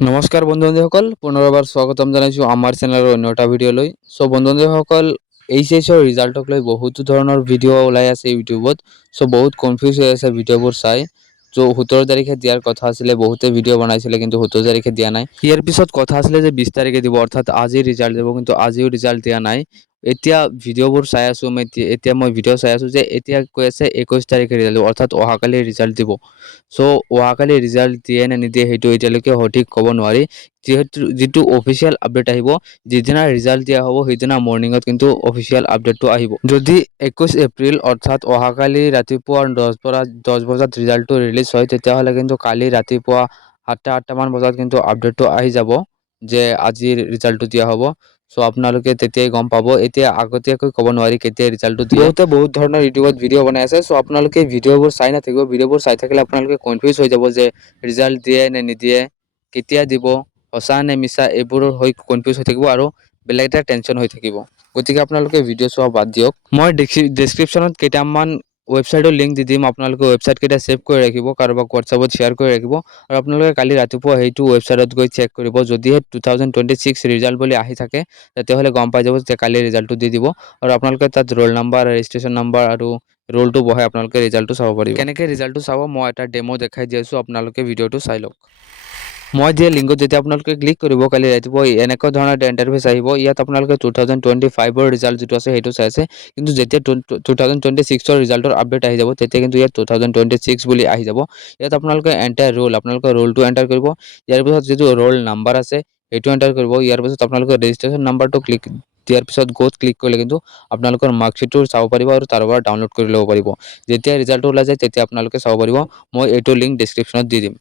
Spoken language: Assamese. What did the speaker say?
নমস্কাৰ বন্ধু-বান্ধৱীসকল, পুনৰবাৰ স্বাগতম জনাইছোঁ আমাৰ চেনেলৰ অন্য এটা ভিডিঅ'লৈ। চ' বন্ধু-বান্ধৱীসকল, এইচএছৰ ৰিজাল্টক লৈ বহুতো ধৰণৰ ভিডিঅ' ওলাই আছে ইউটিউবত। চ' বহুত কনফিউজ হৈ আছে ভিডিঅ'বোৰ চাই। চ' 17 তাৰিখে দিয়াৰ কথা আছিলে, বহুতে ভিডিঅ' বনাইছিলে কিন্তু 17 তাৰিখে দিয়া নাই। ইয়াৰ পিছত কথা আছিলে যে 20 তাৰিখে দিব, অৰ্থাৎ আজি ৰিজাল্ট দিব, কিন্তু আজিও ৰিজাল্ট দিয়া নাই। এতিয়া ভিডিঅ'বোৰ চাই আছোঁ মই ভিডিঅ' চাই আছোঁ যে এতিয়া কৈ আছে 21 তাৰিখে ৰিজাল্ট দিব, অৰ্থাৎ অহাকালি ৰিজাল্ট দিব। চ' অহাকালি ৰিজাল্ট দিয়ে নে নিদিয়ে সেইটো এতিয়ালৈকে সঠিক ক'ব নোৱাৰি। যিটো অফিচিয়েল আপডেট আহিব, যিদিনা ৰিজাল্ট দিয়া হ'ব সেইদিনা মৰ্ণিঙত কিন্তু অফিচিয়েল আপডেটটো আহিব। যদি 21 এপ্ৰিল অৰ্থাৎ অহাকালি ৰাতিপুৱা 10 বজাত ৰিজাল্টটো ৰিলিজ হয়, তেতিয়াহ'লে কিন্তু কালি ৰাতিপুৱা 7টা মান বজাত কিন্তু আপডেটটো আহি যাব যে আজিৰ ৰিজাল্টটো দিয়া হ'ব। চ' আপোনালোকে তেতিয়াই গম পাব। এতিয়া আগতীয়াকৈ ক'ব নোৱাৰি কেতিয়া ৰিজাল্টটো দিয়ে। বহুতে বহুত ধৰণৰ ইউটিউবত ভিডিঅ' বনাই আছে। চ' আপোনালোকে ভিডিঅ'বোৰ চাই নাথাকিব। ভিডিঅ'বোৰ চাই থাকিলে আপোনালোকে কনফিউজ হৈ যাব যে ৰিজাল্ট দিয়ে নে নিদিয়ে, কেতিয়া দিব, সঁচা নে মিছা, এইবোৰৰ হৈ কনফিউজ হৈ থাকিব আৰু বেলেগ এটা টেনশ্যন হৈ থাকিব। গতিকে আপোনালোকে ভিডিঅ' চোৱা বাদ দিয়ক। মই ডেছক্ৰিপশ্যনত কেইটামান ৱেবছাইটৰ লিংক দি দিম। আপোনালোকে ৱেবছাইটকেইটা ছেভ কৰি ৰাখিব, কাৰোবাক হোৱাটছআপত শ্বেয়াৰ কৰি ৰাখিব আৰু আপোনালোকে কালি ৰাতিপুৱা সেইটো ৱেবছাইটত গৈ চেক কৰিব। যদিহে 2026 ৰিজাল্ট বুলি আহি থাকে, তেতিয়াহ'লে গম পাই যাব যে কালি ৰিজাল্টটো দি দিব আৰু আপোনালোকে তাত ৰোল নাম্বাৰ, ৰেজিষ্ট্ৰেশ্যন নাম্বাৰ আৰু ৰোলটো বহাই আপোনালোকে ৰিজাল্টটো চাব পাৰিব। কেনেকৈ ৰিজাল্টটো চাব মই এটা ডেমো দেখাই দি আছোঁ, আপোনালোকে ভিডিঅ'টো চাই লওক। মই দিয়া লিংকত যেতিয়া আপোনালোকে ক্লিক কৰিব, কালি ৰাতিপুৱা এনেকুৱা ধৰণৰ এটা ইণ্টাৰফেচ আহিব। ইয়াত আপোনালোকে 2025ৰ ৰিজাল্ট যিটো আছে সেইটো চাইছে, কিন্তু যেতিয়া 2026ৰ ৰিজাল্টৰ আপডেট আহি যাব, তেতিয়া কিন্তু ইয়াত 2026 বুলি আহি যাব। ইয়াত আপোনালোকে এণ্টাৰ ৰোল, আপোনালোকৰ ৰোলটো এণ্টাৰ কৰিব। ইয়াৰ পিছত যিটো ৰোল নাম্বাৰ আছে সেইটো এণ্টাৰ কৰিব। ইয়াৰ পিছত আপোনালোকৰ ৰেজিষ্ট্ৰেশ্যন নাম্বাৰটো দিয়াৰ পিছত ক্লিক কৰিলে কিন্তু আপোনালোকৰ মাৰ্কশ্বিটটো চাব পাৰিব আৰু তাৰ পৰা ডাউনলোড কৰি ল'ব পাৰিব। যেতিয়া ৰিজাল্টটো ওলাই যায় তেতিয়া আপোনালোকে চাব পাৰিব। মই এইটো লিংক ডেছক্ৰিপশ্যনত দি দিম।